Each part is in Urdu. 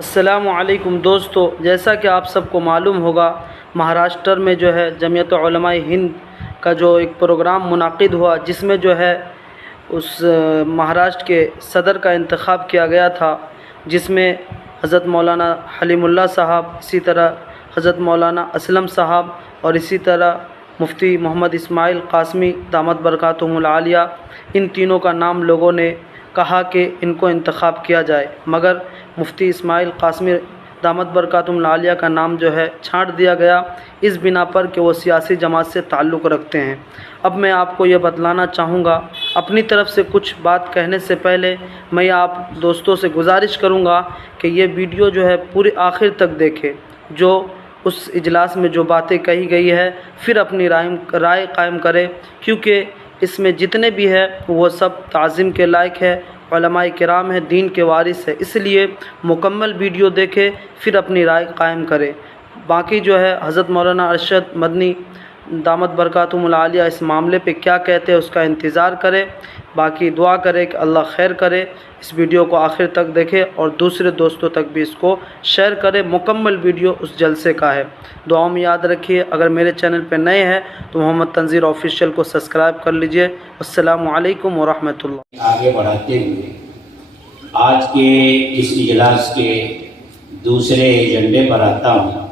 السلام علیکم دوستو، جیسا کہ آپ سب کو معلوم ہوگا، مہاراشٹر میں جو ہے جمعیت علماء ہند کا جو ایک پروگرام منعقد ہوا، جس میں جو ہے اس مہاراشٹر کے صدر کا انتخاب کیا گیا تھا، جس میں حضرت مولانا حلیم اللہ صاحب، اسی طرح حضرت مولانا اسلم صاحب اور اسی طرح مفتی محمد اسماعیل قاسمی دامت برکاتہم العالیہ، ان تینوں کا نام لوگوں نے کہا کہ ان کو انتخاب کیا جائے، مگر مفتی اسماعیل قاسمی دامت برکاتہم العالیہ کا نام جو ہے چھانٹ دیا گیا، اس بنا پر کہ وہ سیاسی جماعت سے تعلق رکھتے ہیں۔ اب میں آپ کو یہ بتلانا چاہوں گا، اپنی طرف سے کچھ بات کہنے سے پہلے میں آپ دوستوں سے گزارش کروں گا کہ یہ ویڈیو جو ہے پورے آخر تک دیکھیں، جو اس اجلاس میں جو باتیں کہی گئی ہے، پھر اپنی رائے قائم کرے، کیونکہ اس میں جتنے بھی ہے وہ سب تعظیم کے لائق ہے، علماء کرام ہیں، دین کے وارث ہے، اس لیے مکمل ویڈیو دیکھے پھر اپنی رائے قائم کرے۔ باقی جو ہے حضرت مولانا ارشد مدنی دامت برکاتہم العالیہ اس معاملے پہ کیا کہتے ہیں، اس کا انتظار کرے۔ باقی دعا کرے کہ اللہ خیر کرے۔ اس ویڈیو کو آخر تک دیکھے اور دوسرے دوستوں تک بھی اس کو شیئر کرے۔ مکمل ویڈیو اس جلسے کا ہے۔ دعاؤں میں یاد رکھیے، اگر میرے چینل پہ نئے ہیں تو محمد تنظیر آفیشیل کو سبسکرائب کر لیجئے۔ السلام علیکم ورحمۃ اللہ۔ آگے بڑھاتے ہوئے آج کے اس اجلاس کے دوسرے ایجنڈے پر آتا ہوں۔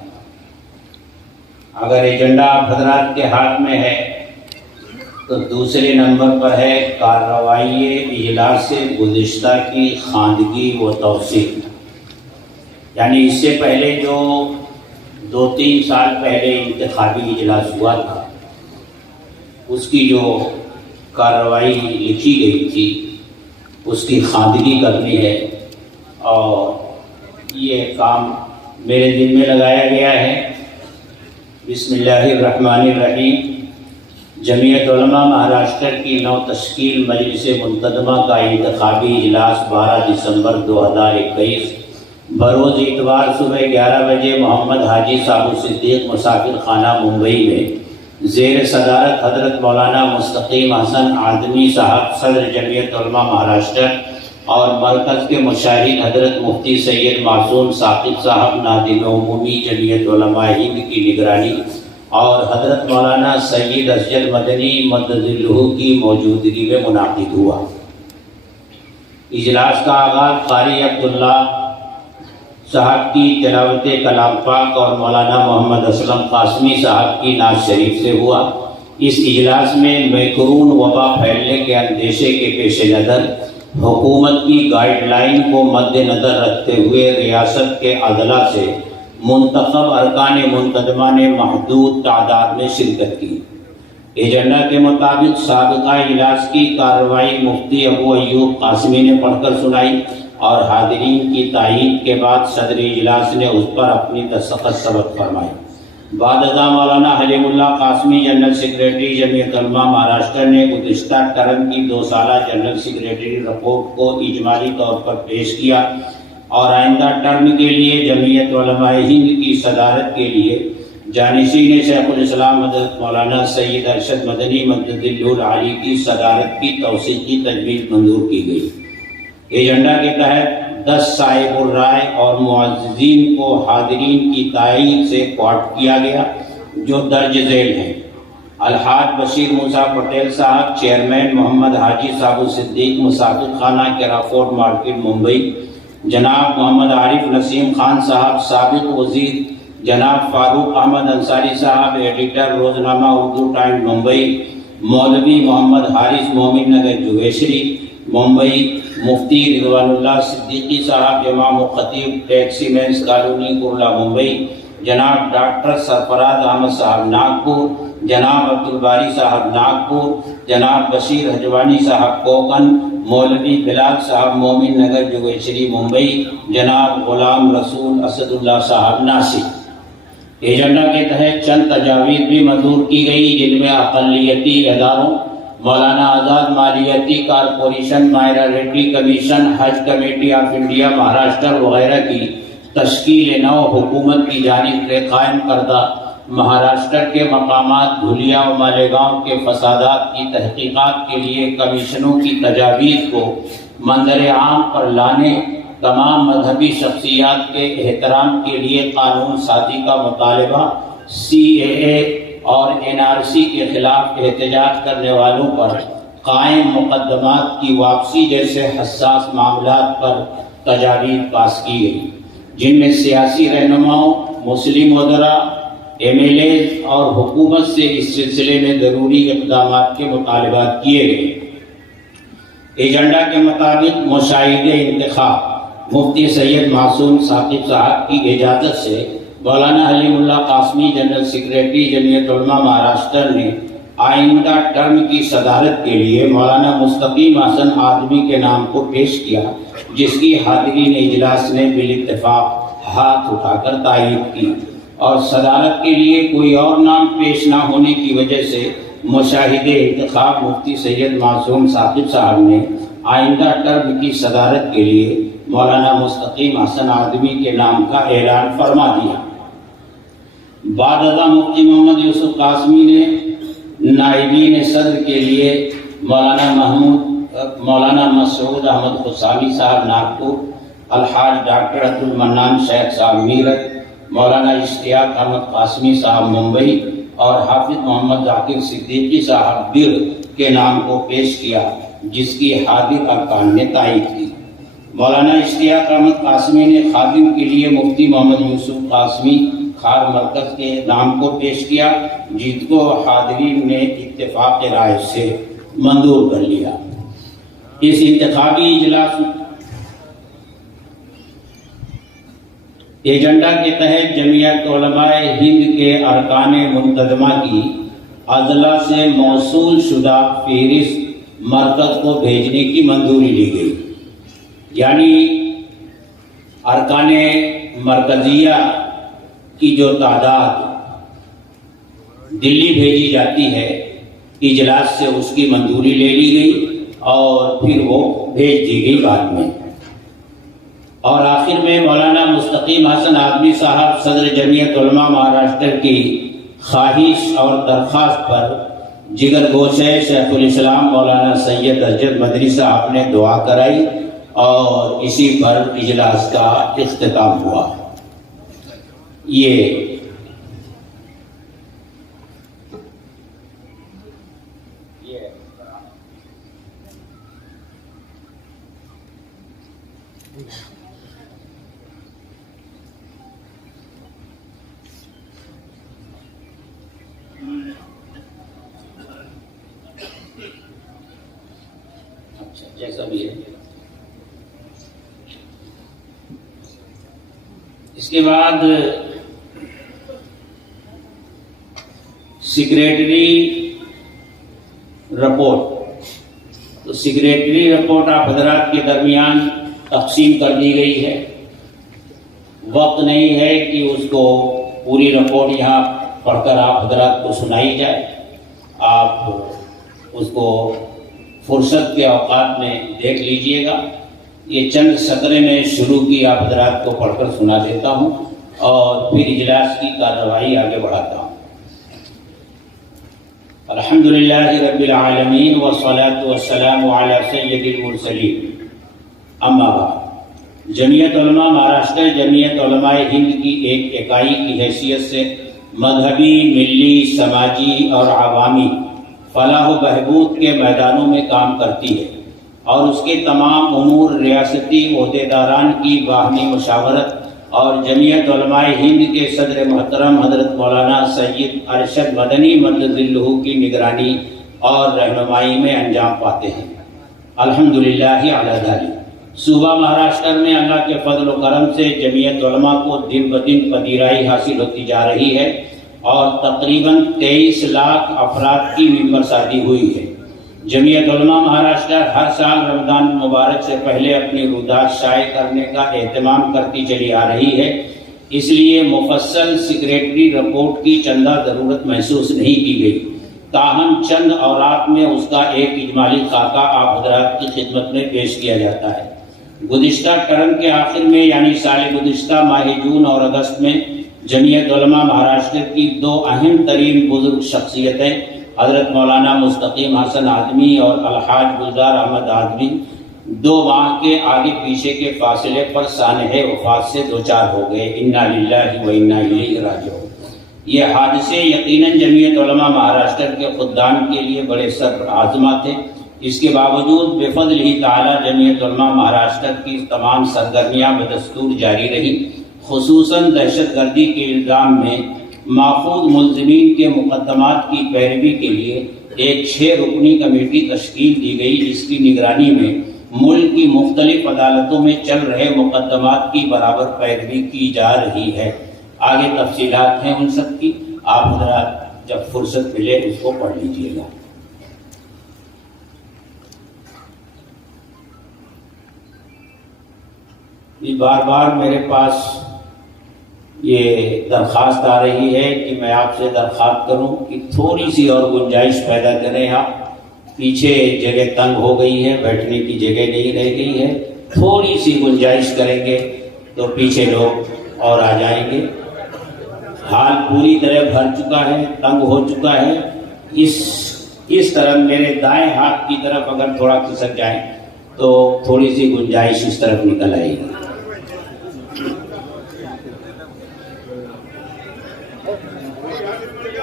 اگر ایجنڈا آپ حضرات کے ہاتھ میں ہے تو دوسرے نمبر پر ہے کارروائی اجلاس سے گزشتہ کی خواندگی و توثیق، یعنی اس سے پہلے جو 2-3 سال پہلے انتخابی اجلاس ہوا تھا، اس کی جو کارروائی لکھی گئی تھی اس کی خواندگی کرنی ہے، اور یہ کام میرے دل میں لگایا گیا ہے۔ بسم اللہ الرحمن الرحیم۔ جمعیت علماء مہاراشٹر کی نو تشکیل مجلس منتظمہ کا انتخابی اجلاس 12 دسمبر 2021 بروز اتوار صبح 11 بجے محمد حاجی صاحب صدیق مسافر خانہ ممبئی میں زیر صدارت حضرت مولانا مستقیم حسن آدمی صاحب صدر جمعیت علماء مہاراشٹر اور مرکز کے مشاہد حضرت مفتی سید معصوم ثاقب صاحب ناظم عمومی جمعیت علماء ہند کی نگرانی اور حضرت مولانا سید اسجد مدنی مدظلہ کی موجودگی میں منعقد ہوا۔ اجلاس کا آغاز قاری عبداللہ صاحب کی تلاوت کلام پاک اور مولانا محمد اسلم قاسمی صاحب کی نعت شریف سے ہوا۔ اس اجلاس میں میکرون وبا پھیلنے کے اندیشے کے پیش نظر حکومت کی گائیڈ لائن کو مد نظر رکھتے ہوئے ریاست کے اضلاع سے منتخب ارکان منتظمہ نے محدود تعداد میں شرکت کی۔ ایجنڈا کے مطابق سابقہ اجلاس کی کارروائی مفتی ابو ایوب قاسمی نے پڑھ کر سنائی اور حاضرین کی تائید کے بعد صدر اجلاس نے اس پر اپنی دستخط ثبت فرمائی۔ بعد ازاں مولانا حلیم اللہ قاسمی جنرل سیکریٹری جمعیت علماء مہاراشٹر نے گزشتہ ٹرم کی 2 سالہ جنرل سیکریٹری رپورٹ کو اجمالی طور پر پیش کیا اور آئندہ ٹرم کے لیے جمعیت علماء ہند کی صدارت کے لیے جانشین شیخ الاسلام حضرت مولانا سید ارشد مدنی مدظلہ العالی کی صدارت کی توثیقی تجویز منظور کی گئی۔ ایجنڈا کے تحت 10 صاحب الرائے اور معززین کو حاضرین کی تائید سے کوارٹ کیا گیا، جو درج ذیل ہیں: الحاج بشیر موسیٰ پٹیل صاحب چیئرمین، محمد حاجی صاحب صدیق مسافر خانہ کرافورڈ مارکیٹ ممبئی، جناب محمد عارف نسیم خان صاحب سابق وزیر، جناب فاروق احمد انصاری صاحب ایڈیٹر روزنامہ اردو ٹائمز ممبئی، مولوی محمد حارث مومن نگر جویشری ممبئی، مفتی رضوان اللہ صدیقی صاحب امام و خطیب ٹیکسی مینس کالونی کرلا ممبئی، جناب ڈاکٹر سرفراز احمد صاحب ناگپور، جناب عبدالباری صاحب ناگپور، جناب بشیر حجوانی صاحب کوکن، مولوی بلال صاحب مومن نگر جویشری ممبئی، جناب غلام رسول اسد اللہ صاحب ناسک۔ ایجنڈا کے تحت چند تجاویز بھی منظور کی گئی، جن میں اقلیتی اداروں، مولانا آزاد مالیاتی corporation, minority commission, Hajj committee of India Maharashtra وغیرہ کی تشکیل نو، حکومت کی جانب سے قائم کردہ مہاراشٹر کے مقامات دھولیا و مالیگاؤں کے فسادات کی تحقیقات کے لیے کمیشنوں کی تجاویز کو منظر عام پر لانے تمام مذہبی شخصیات کے احترام کے لیے قانون سازی کا مطالبہ، CAA اور NRC کے خلاف احتجاج کرنے والوں پر قائم مقدمات کی واپسی جیسے حساس معاملات پر تجاویز پاس کی گئی، جن میں سیاسی رہنماؤں، مسلم وزراء، MLAs اور حکومت سے اس سلسلے میں ضروری اقدامات کے مطالبات کیے گئے۔ ایجنڈا کے مطابق مشاہد انتخاب مفتی سید معصوم ثاقب صاحب کی اجازت سے مولانا حلیم اللہ قاسمی جنرل سیکریٹری جمعیت علماء مہاراشٹر نے آئندہ ٹرم کی صدارت کے لیے مولانا مستقیم حسن آدمی کے نام کو پیش کیا، جس کی حاضرین اجلاس نے بالاتفاق ہاتھ اٹھا کر تائید کی، اور صدارت کے لیے کوئی اور نام پیش نہ ہونے کی وجہ سے مشاہد انتخاب مفتی سید معصوم ثاقب صاحب نے آئندہ ٹرم کی صدارت کے لیے مولانا مستقیم حسن آدمی کے نام کا اعلان فرما دیا۔ بعد ازاں مفتی محمد یوسف قاسمی نے نائبین صدر کے لیے مولانا مسعود احمد خساوی صاحب ناگپور، الحاج ڈاکٹر عبد المنان شیخ صاحب میرٹھ، مولانا اشتیاق احمد قاسمی صاحب ممبئی اور حافظ محمد ذاکر صدیقی صاحب بیر کے نام کو پیش کیا، جس کی حاضر ارکان نے تائید کی۔ مولانا اشتیاق احمد قاسمی نے خادم کے لیے مفتی محمد یوسف قاسمی کھار مرکز کے نام کو پیش کیا، جس کو حاضرین نے اتفاق رائے سے منظور کر لیا۔ اس انتخابی اجلاس ایجنڈا کے تحت جمعیت علماء ہند کے ارکان منتظمہ کی اضلاع سے موصول شدہ فہرست مرکز کو بھیجنے کی منظوری لی گئی، یعنی ارکان مرکزیہ کی جو تعداد دلی بھیجی جاتی ہے، اجلاس سے اس کی منظوری لے لی گئی اور پھر وہ بھیج دی گئی بعد میں۔ اور آخر میں مولانا مستقیم حسن آدمی صاحب صدر جمعیت علماء مہاراشٹر کی خواہش اور درخواست پر جگر گوشے شیخ الاسلام مولانا سید اسجد مدنی صاحب نے دعا کرائی اور اسی پر اجلاس کا اختتام ہوا۔ یہ جیسا بھی ہے۔ اس کے بعد سیکریٹری رپورٹ، تو سیکریٹری رپورٹ آپ حضرات کے درمیان تقسیم کر دی گئی ہے۔ وقت نہیں ہے کہ اس کو پوری رپورٹ یہاں پڑھ کر آپ حضرات کو سنائی جائے، آپ اس کو فرصت کے اوقات میں دیکھ لیجئے گا۔ یہ چند سطریں میں شروع کی آپ حضرات کو پڑھ کر سنا دیتا ہوں اور پھر اجلاس کی کارروائی آگے بڑھاتا ہوں۔ الحمدللہ رب العالمین والصلاة والسلام علی سید المرسلین، اما بعد۔ جمعیت علماء مہاراشٹر جمعیت علماء ہند کی ایک اکائی کی حیثیت سے مذہبی، ملی، سماجی اور عوامی فلاح و بہبود کے میدانوں میں کام کرتی ہے، اور اس کے تمام امور ریاستی عہدیداران کی باہمی مشاورت اور جمعیت علماء ہند کے صدر محترم حضرت مولانا سید ارشد مدنی مدد ذلہ کی نگرانی اور رہنمائی میں انجام پاتے ہیں۔ الحمدللہ علی ذالک۔ صوبہ مہاراشٹر میں اللہ کے فضل و کرم سے جمعیت علماء کو دن بدن پذیرائی حاصل ہوتی جا رہی ہے، اور تقریباً 23 لاکھ افراد کی ممبر سازی ہوئی ہے۔ جمعیت علماء مہاراشٹر ہر سال رمضان مبارک سے پہلے اپنی رویداد شائع کرنے کا اہتمام کرتی چلی آ رہی ہے، اس لیے مفصل سیکریٹری رپورٹ کی چندہ ضرورت محسوس نہیں کی گئی، تاہم چند اوراق میں اس کا ایک اجمالی خاکہ آپ حضرات کی خدمت میں پیش کیا جاتا ہے۔ گزشتہ ٹرم کے آخر میں یعنی سال گزشتہ ماہ جون اور اگست میں جمعیت علماء مہاراشٹر کی دو اہم ترین بزرگ شخصیتیں حضرت مولانا مستقیم حسن آدمی اور الحاج گلزار احمد آدمی 2 ماہ کے آگے پیچھے کے فاصلے پر سانحہ وفات سے دوچار ہو گئے۔ انا للہ و انا الیہ راجعون۔ یہ حادثے یقیناً جمعیت علماء مہاراشٹر کے خدام کے لیے بڑے سر آزما تھے۔ اس کے باوجود بفضل ہی تعالی جمعیت علماء مہاراشٹر کی تمام سرگرمیاں بدستور جاری رہی، خصوصاً دہشت گردی کے الزام میں ماخوذ ملزمین کے مقدمات کی پیروی کے لیے ایک 6 رکنی کمیٹی تشکیل دی گئی، جس کی نگرانی میں ملک کی مختلف عدالتوں میں چل رہے مقدمات کی برابر پیروی کی جا رہی ہے۔ آگے تفصیلات ہیں ان سب کی، آپ حضرات جب فرصت ملے اس کو پڑھ لیجیے گا۔ بار بار میرے پاس یہ درخواست آ رہی ہے کہ میں آپ سے درخواست کروں کہ تھوڑی سی اور گنجائش پیدا کریں۔ آپ پیچھے جگہ تنگ ہو گئی ہے، بیٹھنے کی جگہ نہیں رہ گئی ہے، تھوڑی سی گنجائش کریں گے تو پیچھے لوگ اور آ جائیں گے۔ حال پوری طرح بھر چکا ہے، تنگ ہو چکا ہے۔ اس طرف میرے دائیں ہاتھ کی طرف اگر تھوڑا کھسک جائیں تو تھوڑی سی گنجائش اس طرف نکل آئے گی۔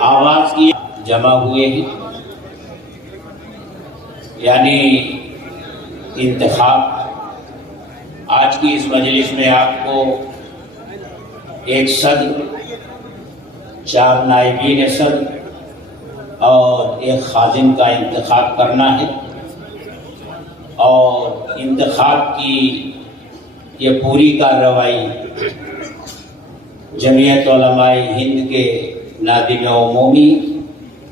آواز کی جمع ہوئے ہیں، یعنی انتخاب۔ آج کی اس مجلس میں آپ کو ایک صدر، 4 نائبین صدر اور ایک خازن کا انتخاب کرنا ہے، اور انتخاب کی یہ پوری کارروائی جمعیت علماء ہند کے ناظم عمومی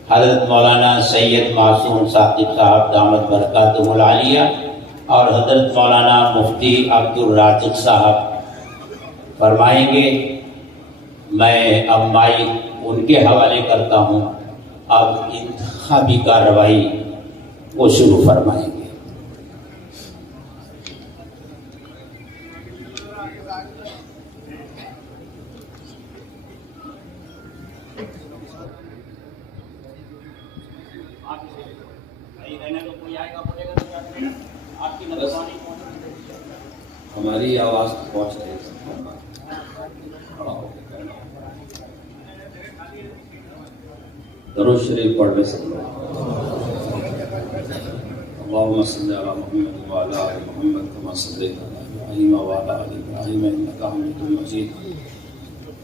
حضرت مولانا سید معصوم ثاقب صاحب دامت برکاتہ العالیہ اور حضرت مولانا مفتی عبد الرازق صاحب فرمائیں گے۔ میں اب مائک ان کے حوالے کرتا ہوں، اب انتخابی کارروائی وہ شروع فرمائیں گے۔ ہماری آواز پہنچ رہی ہے۔ درود شریف پڑھ لیں سب لوگ۔ اللہم صلی علی محمد وعلی آل محمد کما صلیت علی ابراہیم وعلی آل ابراہیم انک حمید مجید۔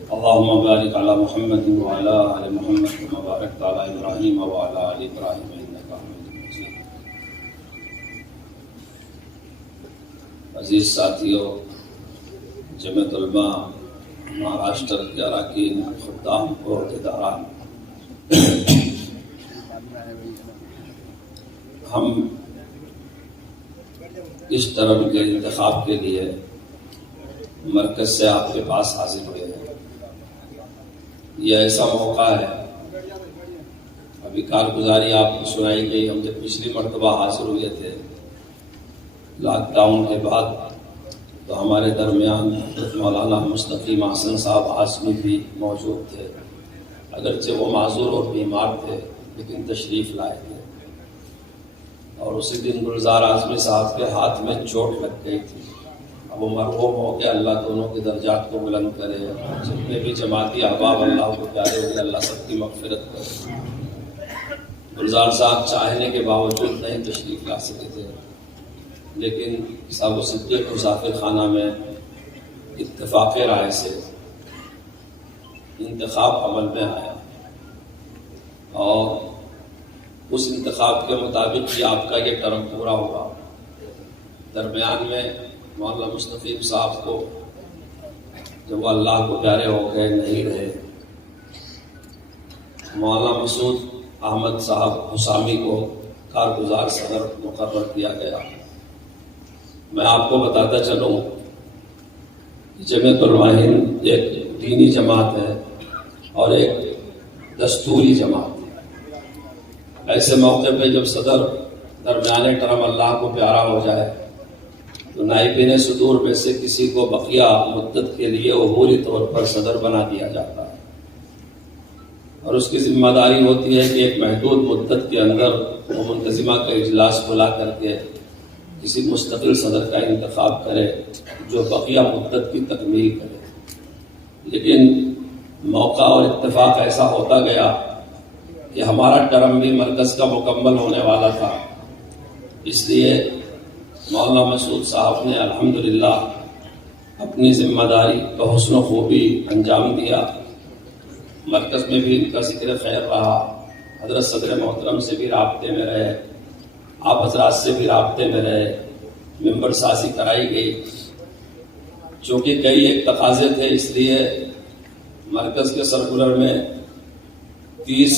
اللہم بارک علی محمد وعلی آل محمد کما بارکت علی ابراہیم وعلی آل ابراہیم انک حمید مجید۔ عزیز ساتھیوں، جمعیت علماء مہاراشٹر کے اراکین، خدام اور عہدیداران، ہم اس ٹرم کے انتخاب کے لیے مرکز سے آپ کے پاس حاضر ہوئے ہیں۔ یہ ایسا موقع ہے، ابھی کارگزاری آپ کو سنائی گئی، ہم جب پچھلی مرتبہ حاضر ہوئے تھے لاک ڈاؤن کے بعد، تو ہمارے درمیان مولانا مستقیم حسن صاحب ہاشمی بھی موجود تھے۔ اگرچہ وہ معذور اور بیمار تھے لیکن تشریف لائے تھے، اور اسی دن گلزار اعظمی صاحب کے ہاتھ میں چوٹ لگ گئی تھی۔ اب وہ مرحوم ہو کے اللہ دونوں کے درجات کو بلند کرے، جتنے بھی جماعتی احباب اللہ کو پیارے ہوئے اللہ سب کی مغفرت کرے۔ گلزار صاحب چاہنے کے باوجود نہیں تشریف لا سکے تھے، لیکن صاحب صدیق مسافر خانہ میں اتفاق رائے سے انتخاب عمل میں آیا، اور اس انتخاب کے مطابق ہی آپ کا یہ ٹرم پورا ہوا۔ درمیان میں مولانا مستقیم صاحب کو جب وہ اللہ کو پیارے ہو گئے نہیں رہے، مولانا مسعود احمد صاحب حسامی کو کارگزار صدر مقرر کیا گیا۔ میں آپ کو بتاتا چلوں، جمعیت علماء ہند ایک دینی جماعت ہے اور ایک دستوری جماعت ہے۔ ایسے موقع پہ جب صدر درمیانے ٹرم اللہ کو پیارا ہو جائے تو نائبین صدور میں سے کسی کو بقیہ مدت کے لیے عبوری طور پر صدر بنا دیا جاتا ہے، اور اس کی ذمہ داری ہوتی ہے کہ ایک محدود مدت کے اندر وہ منتظمہ کا اجلاس بلا کر کے کسی مستقل صدر کا انتخاب کرے جو بقیہ مدت کی تکمیل کرے، لیکن موقع اور اتفاق ایسا ہوتا گیا کہ ہمارا ٹرم بھی مرکز کا مکمل ہونے والا تھا، اس لیے مولانا مسعود صاحب نے الحمدللہ اپنی ذمہ داری کو حسن و خوبی انجام دیا۔ مرکز میں بھی ان کا ذکر خیر رہا، حضرت صدر محترم سے بھی رابطے میں رہے، آپ حضرات سے بھی رابطے میں رہے، ممبر سازی کرائی گئی۔ چونکہ کئی ایک تقاضے تھے، اس لیے مرکز کے سرکولر میں 30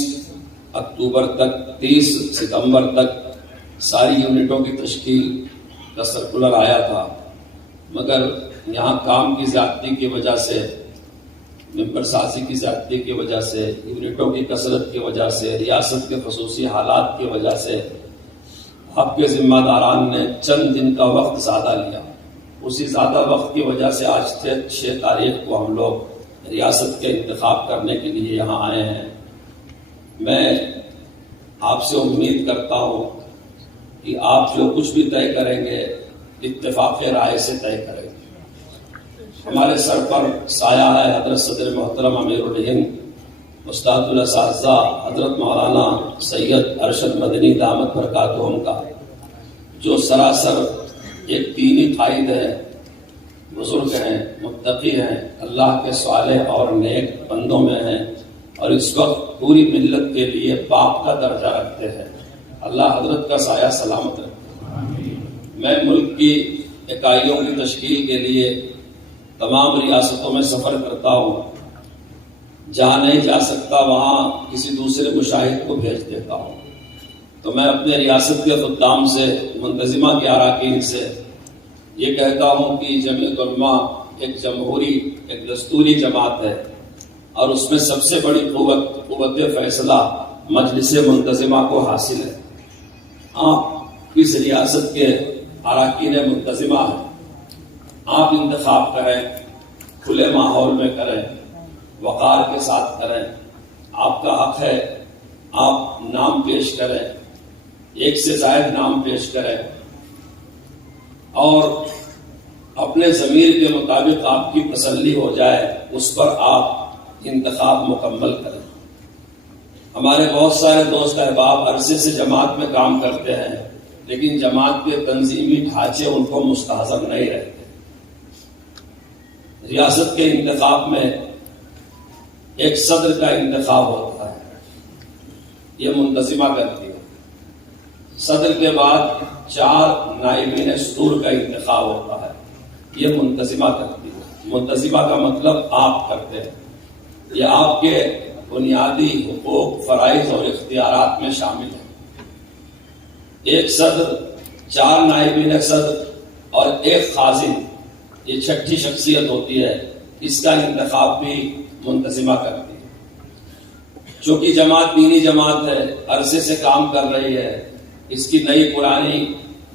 ستمبر تک ساری یونٹوں کی تشکیل کا سرکولر آیا تھا، مگر یہاں کام کی زیادتی کی وجہ سے، ممبر سازی کی زیادتی کی وجہ سے، یونٹوں کی کثرت کی وجہ سے، ریاست کے خصوصی حالات کی وجہ سے آپ کے ذمہ داران نے چند دن کا وقت زیادہ لیا۔ اسی زیادہ وقت کی وجہ سے آج 6 تاریخ کو ہم لوگ ریاست کے انتخاب کرنے کے لیے یہاں آئے ہیں۔ میں آپ سے امید کرتا ہوں کہ آپ جو کچھ بھی طے کریں گے اتفاق رائے سے طے کریں گے۔ ہمارے سر پر سایہ ہے حضرت صدر محترم امیر الہند استاد الاساتذہ حضرت مولانا سید ارشد مدنی دامت برکاتہم کا، جو سراسر ایک دینی قائد ہے، بزرگ ہیں، متقی ہیں، اللہ کے صالح اور نیک بندوں میں ہیں، اور اس وقت پوری ملت کے لیے باپ کا درجہ رکھتے ہیں۔ اللہ حضرت کا سایہ سلامت رکھے۔ میں ملک کی اکائیوں کی تشکیل کے لیے تمام ریاستوں میں سفر کرتا ہوں، جہاں نہیں جا سکتا وہاں کسی دوسرے مشاہد کو بھیج دیتا ہوں۔ تو میں اپنے ریاست کے خدام سے، منتظمہ کے اراکین سے یہ کہتا ہوں کہ جمعیت علماء ایک جمہوری، ایک دستوری جماعت ہے، اور اس میں سب سے بڑی قوت فیصلہ مجلس منتظمہ کو حاصل ہے۔ آپ اس ریاست کے اراکین منتظمہ ہیں، آپ انتخاب کریں، کھلے ماحول میں کریں، وقار کے ساتھ کریں، آپ کا حق ہے، آپ نام پیش کریں، ایک سے زائد نام پیش کریں، اور اپنے ضمیر کے مطابق آپ کی تسلی ہو جائے اس پر آپ انتخاب مکمل کریں۔ ہمارے بہت سارے دوست احباب عرصے سے جماعت میں کام کرتے ہیں، لیکن جماعت کے تنظیمی ڈھانچے ان کو مستحضر نہیں رہتے۔ ریاست کے انتخاب میں ایک صدر کا انتخاب ہوتا ہے، یہ منتظمہ کرتی ہے۔ صدر کے بعد 4 نائبین صدور کا انتخاب ہوتا ہے، یہ منتظمہ کرتی ہے۔ منتظمہ کا مطلب آپ کرتے ہیں، یہ آپ کے بنیادی حقوق، فرائض اور اختیارات میں شامل ہے۔ ایک صدر، 4 نائبین صدر اور ایک خازن، یہ 6ٹھی شخصیت ہوتی ہے، اس کا انتخاب بھی منتظمہ کرتی ہے۔ چونکہ جماعت دینی جماعت ہے، عرصے سے کام کر رہی ہے، اس کی نئی پرانی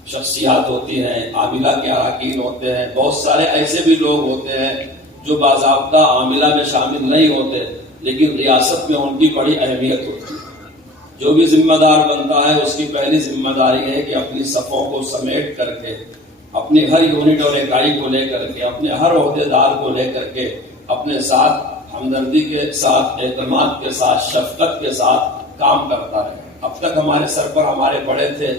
شخصیات ہوتی ہیں، عاملہ کے اراکین ہوتے ہیں، بہت سارے ایسے بھی لوگ ہوتے ہیں جو باضابطہ عاملہ میں شامل نہیں ہوتے، لیکن ریاست میں ان کی بڑی اہمیت ہوتی ہے۔ جو بھی ذمہ دار بنتا ہے اس کی پہلی ذمہ داری ہے کہ اپنی صفوں کو سمیٹ کر کے، اپنی ہر یونٹ اور اکائی کو لے کر کے، اپنے ہر عہدیدار کو لے کر کے اپنے ساتھ ہمدردی کے ساتھ، اعتماد کے ساتھ، شفقت کے ساتھ کام کرتا ہے۔ اب تک ہمارے سر پر ہمارے بڑے تھے،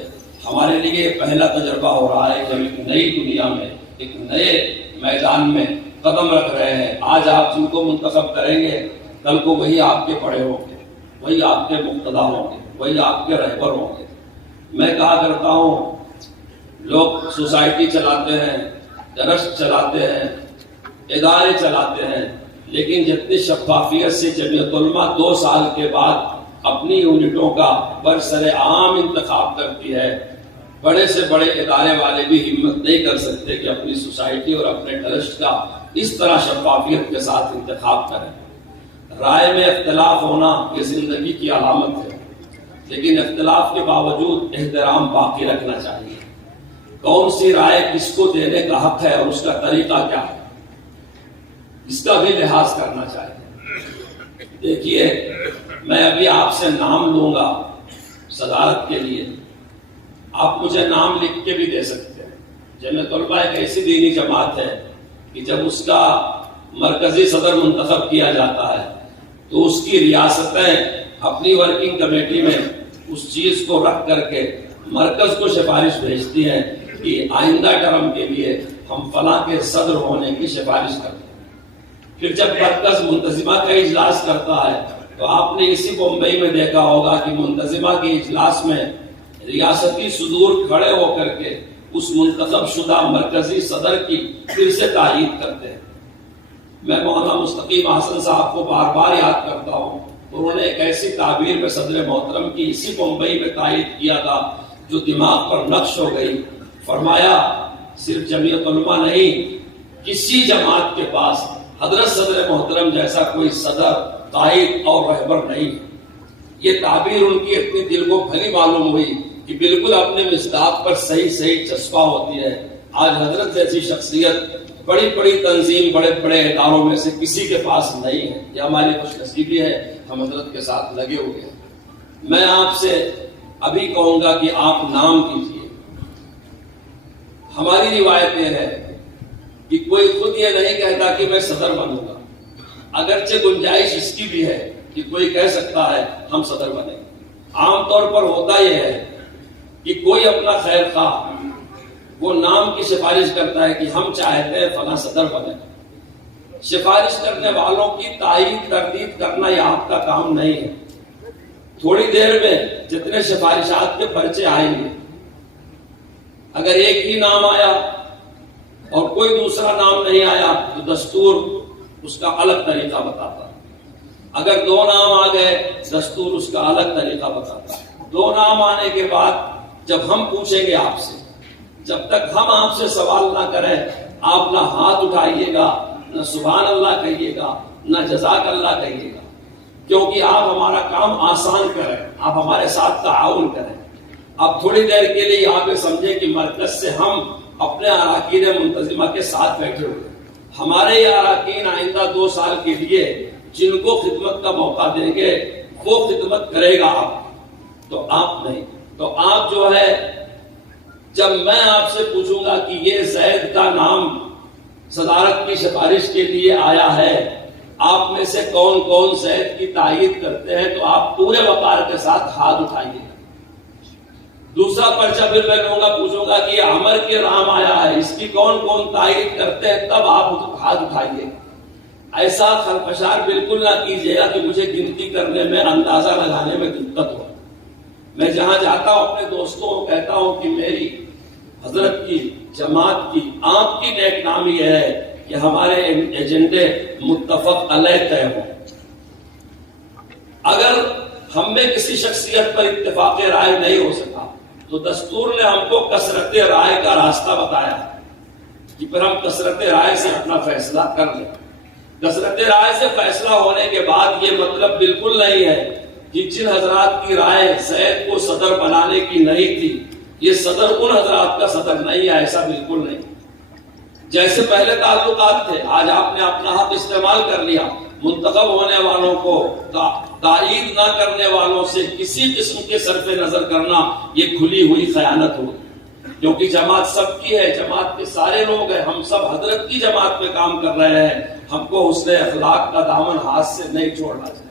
ہمارے لیے یہ پہلا تجربہ ہو رہا ہے کہ ہم ایک نئی دنیا میں، ایک نئے میدان میں قدم رکھ رہے ہیں۔ آج آپ جن کو منتخب کریں گے، کل کو وہی آپ کے بڑے ہوں گے، وہی آپ کے مقتدا ہوں گے، وہی آپ کے رہبر ہوں گے۔ میں کہا کرتا ہوں، لوگ سوسائٹی چلاتے ہیں، ٹرسٹ چلاتے ہیں، ادارے چلاتے ہیں، لیکن جتنی شفافیت سے جمعیت علماء 2 سال کے بعد اپنی یونٹوں کا برسر عام انتخاب کرتی ہے، بڑے سے بڑے ادارے والے بھی ہمت نہیں کر سکتے کہ اپنی سوسائٹی اور اپنے ٹرسٹ کا اس طرح شفافیت کے ساتھ انتخاب کریں۔ رائے میں اختلاف ہونا یہ زندگی کی علامت ہے، لیکن اختلاف کے باوجود احترام باقی رکھنا چاہیے۔ کون سی رائے کس کو دینے کا حق ہے اور اس کا طریقہ کیا ہے، اس کا بھی لحاظ کرنا چاہیے۔ دیکھیے، میں ابھی آپ سے نام لوں گا صدارت کے لیے، آپ مجھے نام لکھ کے بھی دے سکتے ہیں، جمعیت علماء ایک ایسی دینی جماعت ہے کہ جب اس کا مرکزی صدر منتخب کیا جاتا ہے تو اس کی ریاستیں اپنی ورکنگ کمیٹی میں اس چیز کو رکھ کر کے مرکز کو سفارش بھیجتی ہیں کہ آئندہ ٹرم کے لیے ہم فلاں کے صدر ہونے کی سفارش کرتے ہیں۔ پھر جب مرکز منتظمہ کا اجلاس کرتا ہے تو آپ نے اسی بمبئی میں دیکھا ہوگا کہ منتظمہ کے اجلاس میں ریاستی صدور کھڑے ہو کر کے اس منتخب شدہ مرکزی صدر کی پھر سے تائید کرتے ہیں۔ میں مولانا مستقیم حسن صاحب کو بار بار یاد کرتا ہوں، انہوں نے ایک ایسی تعبیر میں صدر محترم کی اسی بمبئی میں تائید کیا تھا جو دماغ پر نقش ہو گئی۔ فرمایا صرف جمعیت علماء نہیں، کسی جماعت کے پاس حضرت صدر محترم جیسا کوئی صدر، قائد اور رہبر نہیں۔ یہ تعبیر ان کی اتنی دل کو بھلی معلوم ہوئی کہ بالکل اپنے مصداق پر صحیح چسپاں ہوتی ہے۔ آج حضرت جیسی شخصیت بڑی بڑی تنظیم، بڑے بڑے اداروں میں سے کسی کے پاس نہیں ہے۔ یہ ہماری خوش نصیبی ہے، ہم حضرت کے ساتھ لگے ہوئے ہیں۔ میں آپ سے ابھی کہوں گا کہ آپ نام کیجیے۔ ہماری روایت یہ ہے کہ کوئی خود یہ نہیں کہتا کہ میں صدر بنوں گا، اگرچہ گنجائش اس کی بھی ہے کہ کوئی کہہ سکتا ہے ہم صدر بنیں۔ عام طور پر ہوتا یہ ہے کہ کوئی اپنا خیر خواہ وہ نام کی سفارش کرتا ہے کہ ہم چاہتے ہیں فلاں صدر بنے۔ سفارش کرنے والوں کی تائید تردید کرنا یہ آپ کا کام نہیں ہے۔ تھوڑی دیر میں جتنے سفارشات کے پرچے آئیں گے، اگر ایک ہی نام آیا اور کوئی دوسرا نام نہیں آیا تو دستور اس کا الگ طریقہ بتاتا ہے۔ اگر دو نام آ گئے دستور اس کا الگ طریقہ بتاتا ہے۔ دو نام آنے کے بعد جب ہم پوچھیں گے آپ سے، جب تک ہم آپ سے سوال نہ کریں آپ نہ ہاتھ اٹھائیے گا، نہ سبحان اللہ کہیے گا، نہ جزاک اللہ کہیے گا، کیونکہ آپ ہمارا کام آسان کریں، آپ ہمارے ساتھ تعاون کریں۔ اب تھوڑی دیر کے لیے یہاں پہ سمجھیں کہ مرکز سے ہم اپنے اراکین منتظمہ کے ساتھ بیٹھے ہوئے، ہمارے یہ اراکین آئندہ 2 سال کے لیے جن کو خدمت کا موقع دیں گے وہ خدمت کرے گا آپ، تو آپ نہیں۔ تو آپ جو ہے، جب میں آپ سے پوچھوں گا کہ یہ زید کا نام صدارت کی سفارش کے لیے آیا ہے، آپ میں سے کون کون زید کی تائید کرتے ہیں، تو آپ پورے وقار کے ساتھ ہاتھ اٹھائیے گا۔ دوسرا پرچہ پھر میں لوں گا، پوچھوں گا کہ عمر کے نام آیا ہے، اس کی کون کون تائید کرتے ہیں، تب آپ ہاتھ اٹھائیے گا۔ ایسا خرفشار بالکل نہ کیجیے گا کہ مجھے گنتی کرنے میں، اندازہ لگانے میں دقت ہو۔ میں جہاں جاتا ہوں اپنے دوستوں کو کہتا ہوں کہ میری حضرت کی جماعت کی آپ کی نیک نامی ہے کہ ہمارے ایجنڈے متفق علیہ طے ہوں۔ اگر ہم میں کسی شخصیت پر اتفاق رائے نہیں ہو سکا تو دستور نے ہم کو کثرت رائے کا راستہ بتایا کہ پھر ہم کثرت رائے سے اپنا فیصلہ کر لیں۔ کثرت رائے سے فیصلہ ہونے کے بعد یہ مطلب بالکل نہیں ہے کہ جن حضرات کی رائے زید کو صدر بنانے کی نہیں تھی، یہ صدر ان حضرات کا صدر نہیں ہے، ایسا بالکل نہیں۔ جیسے پہلے تعلقات تھے، آج آپ نے اپنا حق استعمال کر لیا، منتخب ہونے والوں کو تائید نہ کرنے والوں سے کسی قسم کے صرف نظر کرنا یہ کھلی ہوئی خیانت ہوگی، کیونکہ جماعت سب کی ہے، جماعت کے سارے لوگ ہیں، ہم سب حضرت کی جماعت میں کام کر رہے ہیں، ہم کو حسن اخلاق کا دامن ہاتھ سے نہیں چھوڑنا چاہیے۔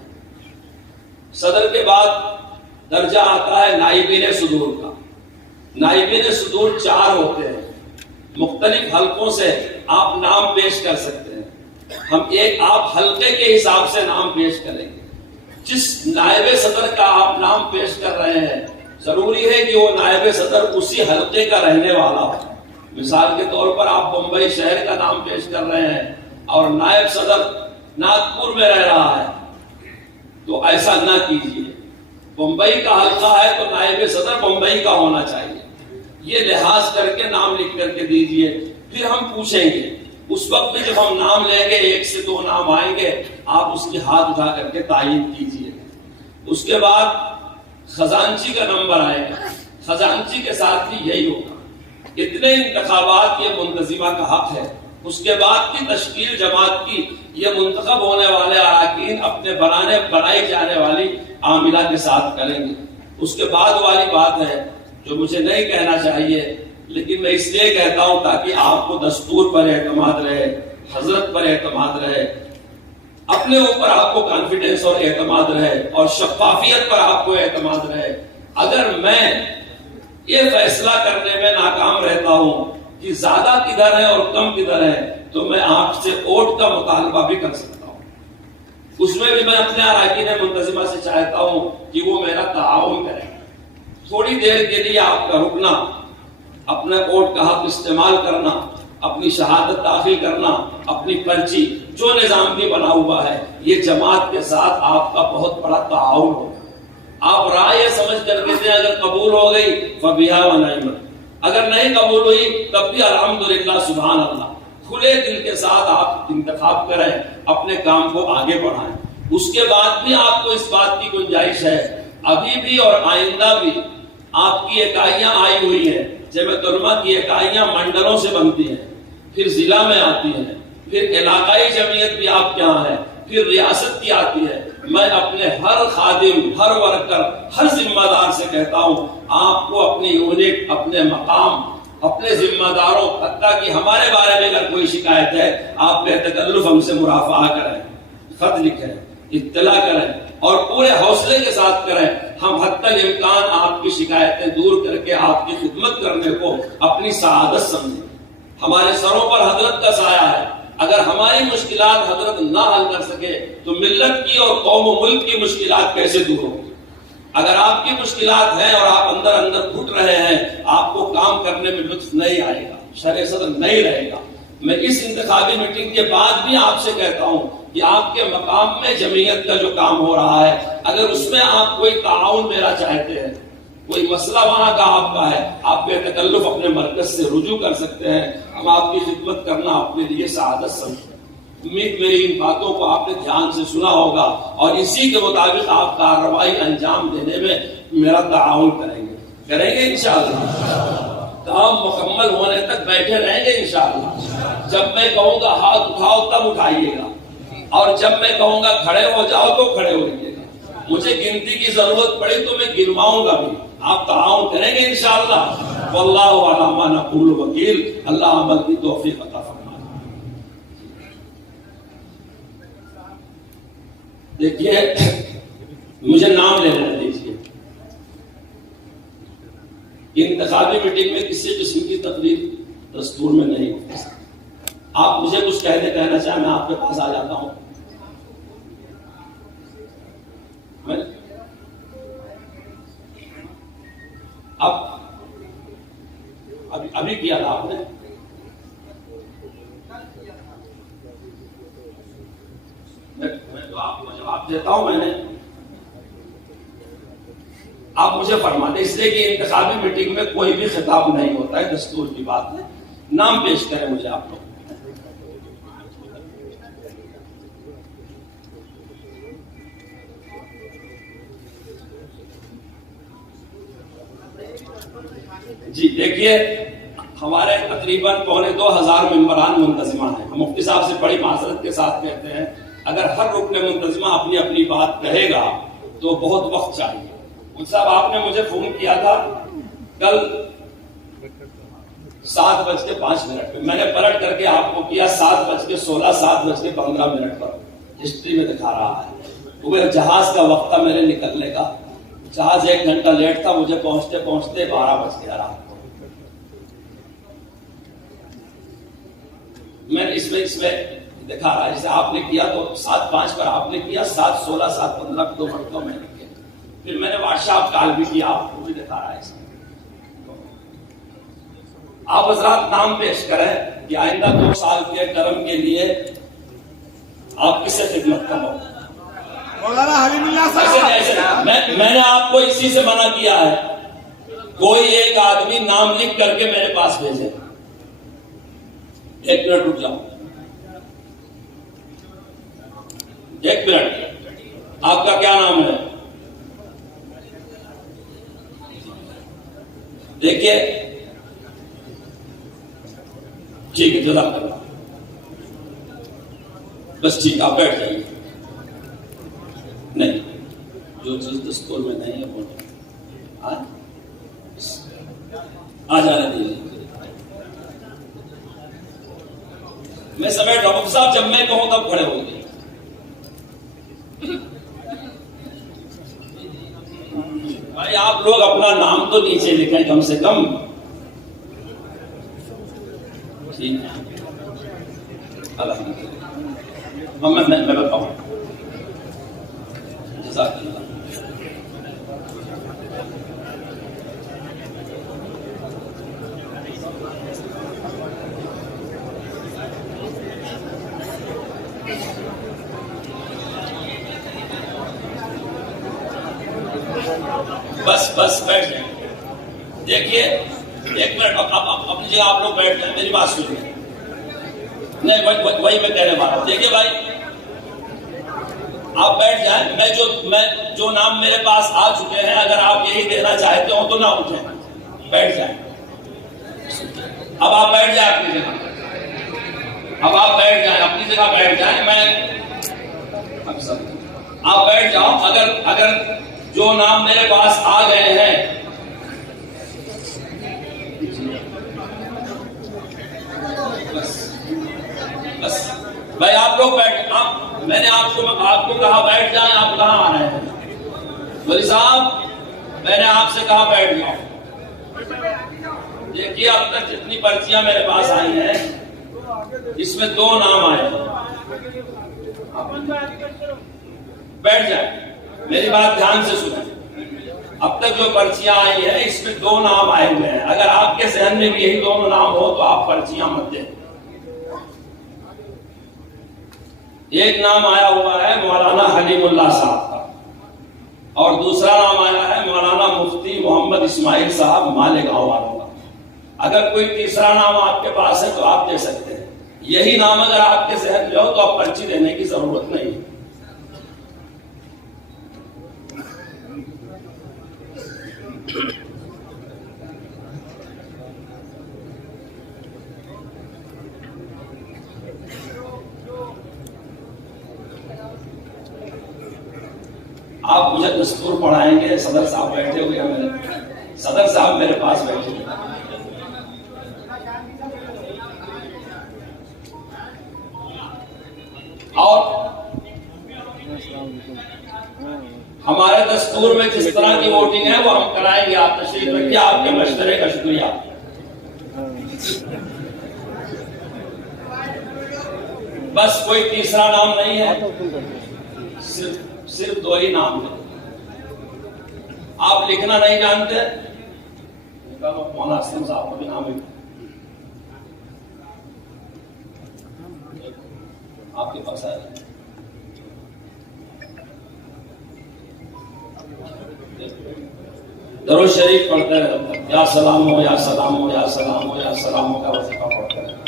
صدر کے بعد درجہ آتا ہے نائبین صدور کا۔ نائبین صدور 4 ہوتے ہیں، مختلف حلقوں سے آپ نام پیش کر سکتے ہیں۔ ہم آپ حلقے کے حساب سے نام پیش کریں گے۔ جس نائب صدر کا آپ نام پیش کر رہے ہیں ضروری ہے کہ وہ نائب صدر اسی حلقے کا رہنے والا ہو۔ مثال کے طور پر آپ بمبئی شہر کا نام پیش کر رہے ہیں اور نائب صدر ناگپور میں رہ رہا ہے، تو ایسا نہ کیجیے۔ بمبئی کا حلقہ ہے تو نائب صدر بمبئی کا ہونا چاہیے، یہ لحاظ کر کے نام لکھ کر کے دیجیے۔ پھر ہم پوچھیں گے، اس وقت میں جب ہم نام لیں گے 1 سے 2 نام آئیں گے، آپ اس کی ہاتھ اٹھا کر کے تعین کیجیے۔ اس کے بعد خزانچی کا نمبر آئے گا، خزانچی کے ساتھ ہی یہی ہوگا۔ اتنے انتخابات یہ منتظمہ کا حق ہے۔ اس کے بعد کی تشکیل جماعت کی یہ منتخب ہونے والے اراکین اپنے بنائی جانے والی عاملہ کے ساتھ کریں گے۔ اس کے بعد والی بات ہے جو مجھے نہیں کہنا چاہیے لیکن میں اس لیے کہتا ہوں تاکہ آپ کو دستور پر اعتماد رہے، حضرت پر اعتماد رہے، اپنے اوپر آپ کو کانفیڈنس اور اعتماد رہے، اور شفافیت پر آپ کو اعتماد رہے۔ اگر میں یہ فیصلہ کرنے میں ناکام رہتا ہوں کہ زیادہ کدھر ہے اور کم کدھر ہے، تو میں آپ سے ووٹ کا مطالبہ بھی کر سکتا ہوں۔ اس میں بھی میں اپنے اراکین منتظمہ سے چاہتا ہوں کہ وہ میرا تعاون کریں۔ تھوڑی دیر کے لیے آپ کا رکنا، اپنا ووٹ کا حق استعمال کرنا، اپنی شہادت داخل کرنا، اپنی پرچی، جو نظام بھی بنا ہوا ہے، یہ جماعت کے ساتھ آپ کا بہت بڑا تعاون ہوگا۔ آپ رائے سمجھ کر کے دیں، اگر قبول ہو گئی فبیہا و نعمت، اگر نہیں قبول ہوئی تب بھی الحمدللہ سبحان اللہ۔ کھلے دل کے ساتھ آپ انتخاب کریں، اپنے کام کو آگے بڑھائیں۔ اس کے بعد بھی آپ کو اس بات کی گنجائش ہے، ابھی بھی اور آئندہ بھی آپ کی اکائیاں آئی ہوئی ہیں، جمعیت علماء کی اکائیاں منڈلوں سے بنتی ہیں، پھر ضلع میں آتی ہیں، پھر علاقائی جمعیت بھی آپ کے یہاں ہے، پھر ریاست کی آتی ہے۔ میں اپنے ہر خادم، ہر ورکر، ہر ذمہ دار سے کہتا ہوں، آپ کو اپنی یونٹ، اپنے مقام، اپنے ذمہ داروں، حتیٰ کہ ہمارے بارے میں اگر کوئی شکایت ہے، آپ بے تکلف ہم سے مرافعہ کریں، خط لکھیں، اطلاع کریں، اور پورے حوصلے کے ساتھ کریں۔ ہم حتی الامکان آپ کی شکایتیں دور کر کے آپ کی خدمت کرنے کو اپنی سعادت سمجھیں۔ ہمارے سروں پر حضرت کا سایہ ہے، اگر ہماری مشکلات حضرت نہ حل کر سکے تو ملت کی اور قوم و ملک کی مشکلات کیسے دور ہوگی؟ اگر آپ کی مشکلات ہیں اور آپ اندر اندر گھٹ رہے ہیں، آپ کو کام کرنے میں لطف نہیں آئے گا، شرح صدر نہیں رہے گا۔ میں اس انتخابی میٹنگ کے بعد بھی آپ سے کہتا ہوں کہ آپ کے مقام میں جمعیت کا جو کام ہو رہا ہے، اگر اس میں آپ کوئی تعاون میرا چاہتے ہیں، کوئی مسئلہ وہاں کا آپ کا ہے، آپ بے تکلف اپنے مرکز سے رجوع کر سکتے ہیں۔ ہم آپ کی خدمت کرنا اپنے لیے سعادت سمجھتے ہیں۔ امید میری ان باتوں کو آپ نے دھیان سے سنا ہوگا، اور اسی کے مطابق آپ کارروائی انجام دینے میں میرا تعاون کریں گے انشاءاللہ۔ کام مکمل ہونے تک بیٹھے رہیں گے انشاءاللہ۔ جب میں کہوں گا ہاتھ اٹھاؤ تب اٹھائیے گا، اور جب میں کہوں گا کھڑے ہو جاؤ تو کھڑے ہو جائیے گا۔ مجھے گنتی کی ضرورت پڑی تو میں گنواؤں گا بھی، آپ تعاون کریں گے انشاءاللہ۔ واللہ علی ما نقول وکیل۔ اللہ عمل کی توفیق عطا فرمائے۔ دیکھیے، مجھے نام لینے دیجیے۔ انتخابی میٹنگ میں کسی قسم کی تقریر دستور میں نہیں ہوتی۔ آپ مجھے کچھ کہنا چاہیں، میں آپ کے پاس آ جاتا ہوں۔ ابھی کیا تھا آپ نے؟ میں آپ کو جواب دیتا ہوں۔ میں نے آپ مجھے فرما دیں، اس لیے کہ انتخابی میٹنگ میں کوئی بھی خطاب نہیں ہوتا ہے، دستور کی بات ہے۔ نام پیش کریں مجھے آپ لوگ۔ جی دیکھیے، ہمارے تقریباً 2500 ممبران منتظمہ ہیں۔ ہم مفتی صاحب سے بڑی معذرت کے ساتھ کہتے ہیں، اگر ہر رکن منتظمہ اپنی اپنی بات کہے گا تو بہت وقت چاہیے۔ مفتی صاحب، آپ نے مجھے فون کیا تھا کل 7:05 پہ، میں نے پلٹ کر کے آپ کو کیا 7:16، 7:15 پر۔ ہسٹری میں دکھا رہا ہے وہ جہاز کا وقت تھا میرے نکلنے کا۔ جہاز 1 گھنٹہ لیٹ تھا، مجھے پہنچتے پہنچتے 12 بج گیا رات کو۔ میں نے اس میں دکھا رہا ہے، جیسے آپ نے کیا تو 7:05 پر آپ نے کیا، 7:16، 7:15 2 مرتبہ میں نے کیا۔ پھر میں نے واٹس ایپ کال بھی کیا، آپ کو بھی دکھا رہا ہے اس میں۔ آپ حضرات نام پیش کریں کہ آئندہ 2 سال کے کرم کے لیے آپ کس سے خدمت کرو۔ میں نے آپ کو اسی سے منع کیا ہے، کوئی ایک آدمی نام لکھ کر کے میرے پاس بھیجے۔ 1 منٹ رک جاؤ، 1 منٹ۔ آپ کا کیا نام ہے؟ دیکھیے، ٹھیک ہے، جزاک اللہ۔ بس ٹھیک، آپ بیٹھ جائیے۔ نہیں، جو چیز دستور میں نہیں ہے وہ آ جانے دیجیے۔ میں سمیٹ رہا ہوں صاحب، جب میں کہوں تب کھڑے ہوں گے. بھائی آپ لوگ اپنا نام تو نیچے لکھیں کم سے کم. ٹھیک ہے میں بتاؤں. جزاک اللہ. بس بیٹھ جائیں. دیکھیے ایک منٹ اپنی جگہ آپ لوگ بیٹھ جائیں، میری بات سنیے. نہیں وہی میں کہنے والا ہوں. دیکھیے بھائی آپ بیٹھ جائیں. میں جو نام میرے پاس آ چکے ہیں، اگر آپ یہی دینا چاہتے ہو تو نہ اٹھیں، بیٹھ جائیں. اب آپ بیٹھ جائیں اپنی جگہ. آپ بیٹھ جائیں اپنی جگہ، بیٹھ جائیں. آپ بیٹھ جاؤ. اگر جو نام میرے پاس آ گئے ہیں، بس بھائی آپ لوگ بیٹھ. میں نے آپ کو کہا بیٹھ جائیں، آپ کہاں آ رہے ہیں؟ ولی صاحب میں نے آپ سے کہا بیٹھ جاؤ. دیکھیے اب تک جتنی پرچیاں میرے پاس آئی ہیں اس میں 2 نام آئے ہیں. بیٹھ جائیں، میری بات دھیان سے سنیں. اب تک جو پرچیاں آئی ہیں اس میں 2 نام آئے ہوئے ہیں. اگر آپ کے ذہن میں بھی یہی دونوں نام ہو تو آپ پرچیاں مت دیں. ایک نام آیا ہوا ہے مولانا حلیم اللہ صاحب کا، اور دوسرا نام آیا ہے مولانا مفتی محمد اسماعیل صاحب مالیگاؤں والوں کا. اگر کوئی تیسرا نام آپ کے پاس ہے تو آپ دے سکتے ہیں. یہی نام اگر آپ کے ذہن میں ہو تو آپ پرچی دینے کی ضرورت نہیں. آپ مجھے دستور پڑھائیں گے. صدر صاحب بیٹھے ہوئے ہیں، صدر صاحب میرے پاس بیٹھے ہوئے. اور ہمارے دستور میں جس طرح کی ووٹنگ ہے وہ ہم کرائیں گے. آپ تشریف رکھیے. آپ کے مشورے کا شکریہ. بس کوئی تیسرا نام نہیں ہے، صرف 2 ہی نام ہیں. آپ لکھنا نہیں جانتے؟ مولانا اسلم صاحب کا بھی نام ہے آپ کے پاس. درود شریف پڑھتے رہے. یا سلام ہو یا سلام ہو یا سلام ہو یا سلام ہو کا وظیفہ پڑھتے رہے.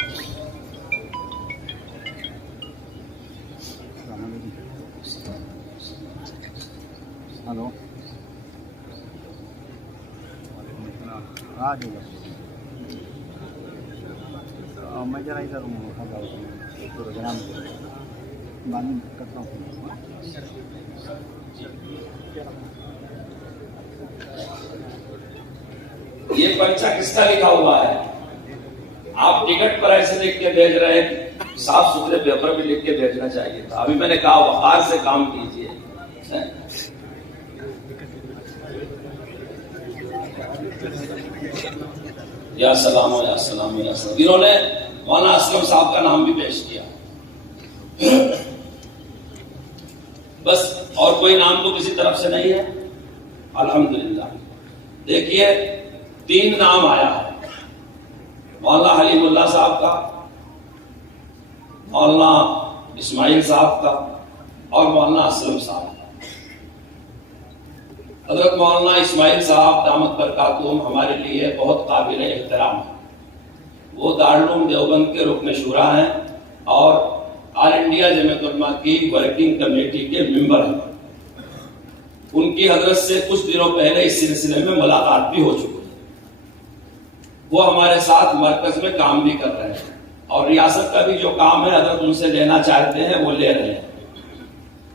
ہلو میں ذرا ادھر پروگرام کرتا ہوں. یہ پرچہ کس کا لکھا ہوا ہے؟ آپ ٹکٹ پر ایسے لکھ کے بھیج رہے ہیں، صاف ستھرے پیپر بھی لکھ کے بھیجنا چاہیے تھا. ابھی میں نے کہا وقار سے کام کیجیے. یا سلام ہو یا سلام ہو یا سلام. انہوں نے مولانا اسلم صاحب کا نام بھی پیش کیا. بس اور کوئی نام تو کسی طرف سے نہیں ہے. الحمدللہ. دیکھیے 3 نام آیا ہے. مولانا حلیم اللہ صاحب کا، مولانا اسماعیل صاحب کا اور مولانا اسلم صاحب کا. حضرت مولانا اسماعیل صاحب دامت برکاتہم ہمارے لیے بہت قابل احترام ہے. وہ دارالعلوم دیوبند کے رکن شورا ہیں اور آل انڈیا جمعیت علماء کی ورکنگ کمیٹی کے ممبر ہیں. ان کی حضرت سے کچھ دنوں پہلے اس سلسلے میں ملاقات بھی ہو چکی ہے. وہ ہمارے ساتھ مرکز میں کام بھی کر رہے ہیں اور ریاست کا بھی جو کام ہے حضرت ان سے لینا چاہتے ہیں وہ لے رہے ہیں.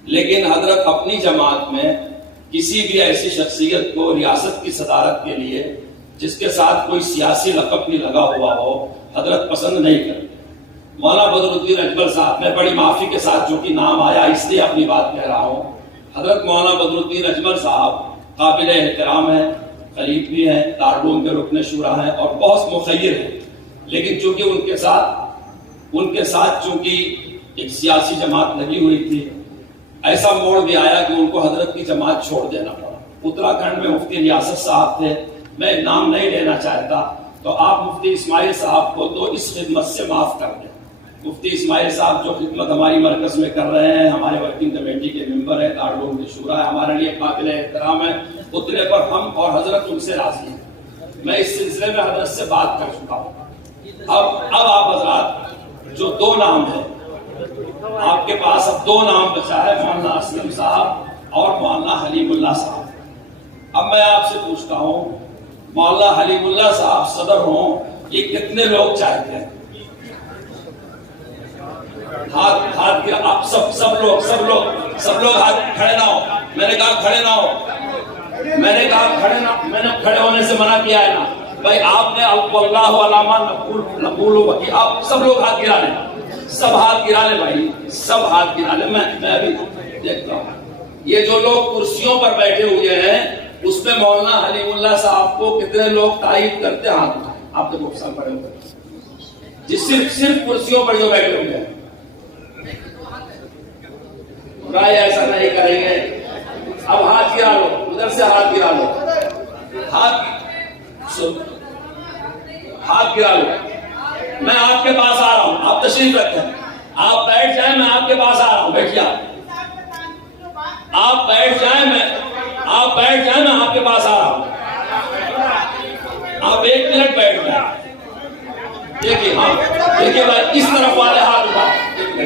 لیکن حضرت اپنی جماعت میں کسی بھی ایسی شخصیت کو ریاست کی صدارت کے لیے جس کے ساتھ کوئی سیاسی لقب بھی لگا ہوا ہو حضرت پسند نہیں کرتے. مولانا بدرالدین اجمل صاحب، میں بڑی معافی کے ساتھ جو کہ نام آیا اس لیے اپنی بات کہہ رہا ہوں، حضرت مولانا بدرالدین اجمل صاحب قابل احترام ہیں، قریب بھی ہیں، دارالعلوم کے رکن شورا ہیں اور بہت مخیر ہیں، لیکن چونکہ ان کے ساتھ چونکہ ایک سیاسی جماعت لگی ہوئی تھی، ایسا موڑ بھی آیا کہ ان کو حضرت کی جماعت چھوڑ دینا پڑا۔ اتراکھنڈ میں مفتی ریاست صاحب تھے، میں نام نہیں لینا چاہتا، تو آپ مفتی اسماعیل صاحب کو تو اس خدمت سے معاف کر دیں۔ مفتی اسماعیل صاحب جو خدمت ہماری مرکز میں کر رہے ہیں، ہمارے ورکنگ کمیٹی کے ممبر ہیں، دارالعلوم کے شورا ہے، ہمارے لیے قابل احترام ہے، اتنے پر ہم اور حضرت ان سے راضی ہیں۔ میں اس سلسلے میں حضرت سے بات کر چکا ہوں۔ اب آپ حضرات جو دو نام ہیں آپ کے پاس، اب دو نام بچا ہے، مولانا اسلم صاحب اور مولانا حلیم اللہ صاحب۔ اب میں آپ سے پوچھتا ہوں، مولانا حلیم اللہ صاحب صدر ہوں، یہ کتنے لوگ چاہتے ہیں؟ ہاتھ کیا آپ سب لوگ ہاتھ کھڑے نہ ہو، میں نے کہا کھڑے نہ ہو، میں نے کھڑے ہونے سے منع کیا ہے نا بھائی، آپ نے اللہ علامہ نقول وکیل، آپ سب لوگ ہاتھ گرا لیں، سب ہاتھ گرا لیں بھائی، سب ہاتھ گرا لیں، میں ابھی دیکھتا ہوں۔ یہ جو لوگ کرسیوں پر بیٹھے ہوئے ہیں اس میں مولانا حلیم اللہ صاحب کو کتنے لوگ تائید کرتے ہیں؟ ہاتھ اٹھائیں، آپ تو سب کھڑے ہوئے جس صرف کرسیوں پر جو بیٹھے ہوئے ہیں، رائے ایسا نہیں کریں گے۔ اب ہاتھ گرا لو، ادھر سے ہاتھ گرا لو، ہاتھ گرا لو، میں آپ کے پاس آ رہا ہوں، آپ تشریف رکھیں، آپ بیٹھ جائیں، میں آپ کے پاس آ رہا ہوں، بیٹھیے آپ بیٹھ جائیں، میں آپ کے پاس آ رہا ہوں، آپ 1 منٹ بیٹھ جائیں۔ دیکھیے، ہاں دیکھیے بھائی، اس طرف والے ہاتھ اٹھائیں، کتنے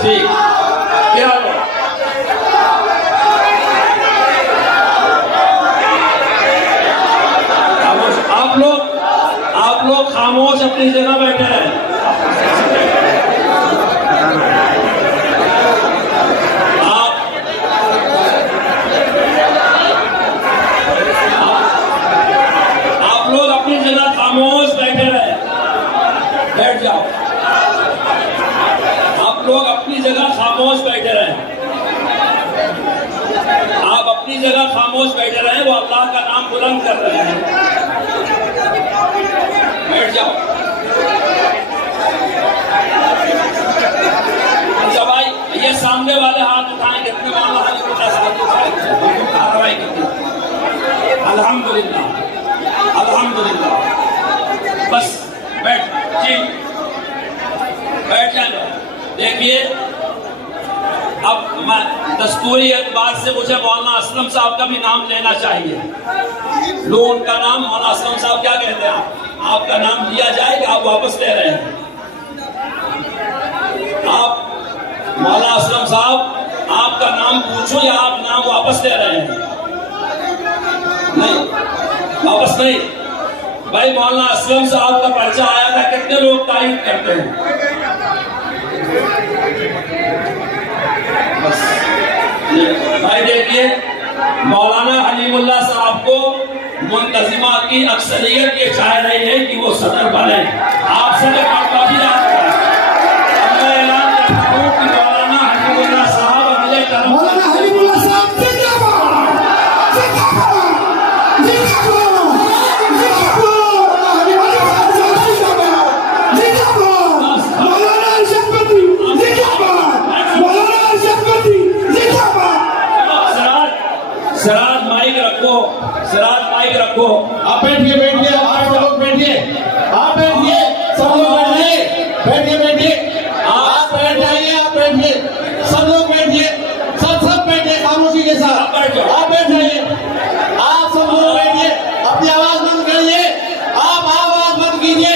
ٹھیک کیا لو، آپ لوگ خاموش اپنی جگہ بیٹھے ہیں۔ آپ لوگ اپنی جگہ خاموش بیٹھے رہے، بیٹھ جاؤ، آپ لوگ اپنی جگہ خاموش بیٹھے رہے، آپ اپنی جگہ خاموش بیٹھے رہے، وہ اللہ کا نام بلند کر رہے ہیں، بیٹھ جاؤ۔ اچھا بھائی، یہ سامنے والے ہاتھ اٹھائیں، کتنے مولانا حلیم اللہ صاحب اٹھائیں، کارروائی کرتے، الحمدللہ الحمدللہ، بس بیٹھ جی، بیٹھ جائیں۔ دیکھیے، اب میں دستوری اعتبار سے مجھے مولانا اسلم صاحب کا بھی نام لینا چاہیے، لو ان کا نام۔ مولانا اسلم صاحب کیا کہتے ہیں؟ آپ کا نام لیا جائے کہ آپ واپس لے رہے ہیں؟ آپ مولانا اسلم صاحب، آپ کا نام پوچھو یا آپ نام واپس لے رہے ہیں؟ نہیں، واپس نہیں بھائی۔ مولانا اسلم صاحب کا پرچہ آیا تھا، کتنے لوگ تائید کرتے ہیں؟ بھائی دیکھیے، مولانا حلیم اللہ صاحب کو منتظمہ کی اکثریت یہ چاہ رہی ہے کہ وہ صدر بنے، آپ صدر کافی رات ہے۔ اب میں اعلان کرتا ہوں کہ مولانا حلیم اللہ صاحب اگلے ٹرم، مولانا حلیم اللہ صاحب سراج مائک رکھو، سراج مائک رکھو، آپ بیٹھیے، بیٹھیے، آپ لوگ بیٹھیے، آپ بیٹھیے، سب لوگ بیٹھیے، بیٹھیے بیٹھیے، آپ بیٹھ جائیے، آپ بیٹھیے، سب لوگ بیٹھیے، سب بیٹھیے خاموشی کے ساتھ، آپ بیٹھ جائیے، آپ سب لوگ بیٹھیے، اپنی آواز بند کریے، آپ آواز بند کیجیے،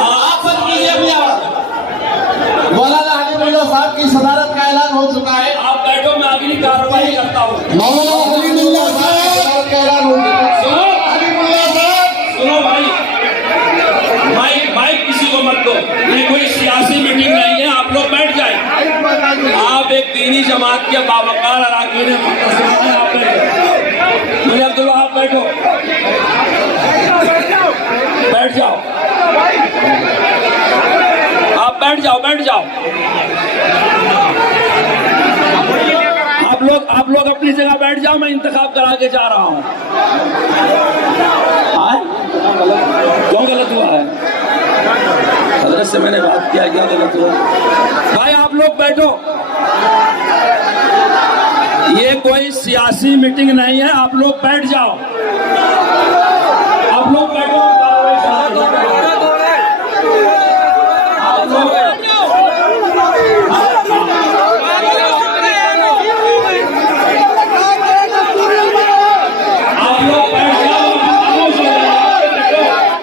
آپ بند کیجیے اپنی آواز۔ مولانا حلیم اللہ صاحب کی صدارت کا اعلان ہو چکا ہے، آپ بیٹھو، میں اگلی کارروائی کرتا ہوں۔ مولانا حلیم اللہ صاحب کی صدارت کا اعلان ہو چکا ہے۔ سنو بھائی، مائک کسی کو مت دو، یہ کوئی سیاسی میٹنگ نہیں ہے، آپ لوگ بیٹھ جائیں۔ آپ ایک دینی جماعت کے باوقار اراکین منتظمین ہیں، آپ بیٹھو۔ مجھے عبدالوہاب بیٹھو۔ بیٹھ جاؤ, آپ بیٹھ جاؤ, بیٹھ جاؤ. آپ لوگ اپنی جگہ بیٹھ جاؤ, میں انتخاب کرا کے جا رہا ہوں. کیوں غلط ہوا ہے؟ حضرت سے میں نے بات کیا, کیا غلط ہوا؟ بھائی آپ لوگ بیٹھو, یہ کوئی سیاسی میٹنگ نہیں ہے, آپ لوگ بیٹھ جاؤ, آپ لوگ بیٹھو.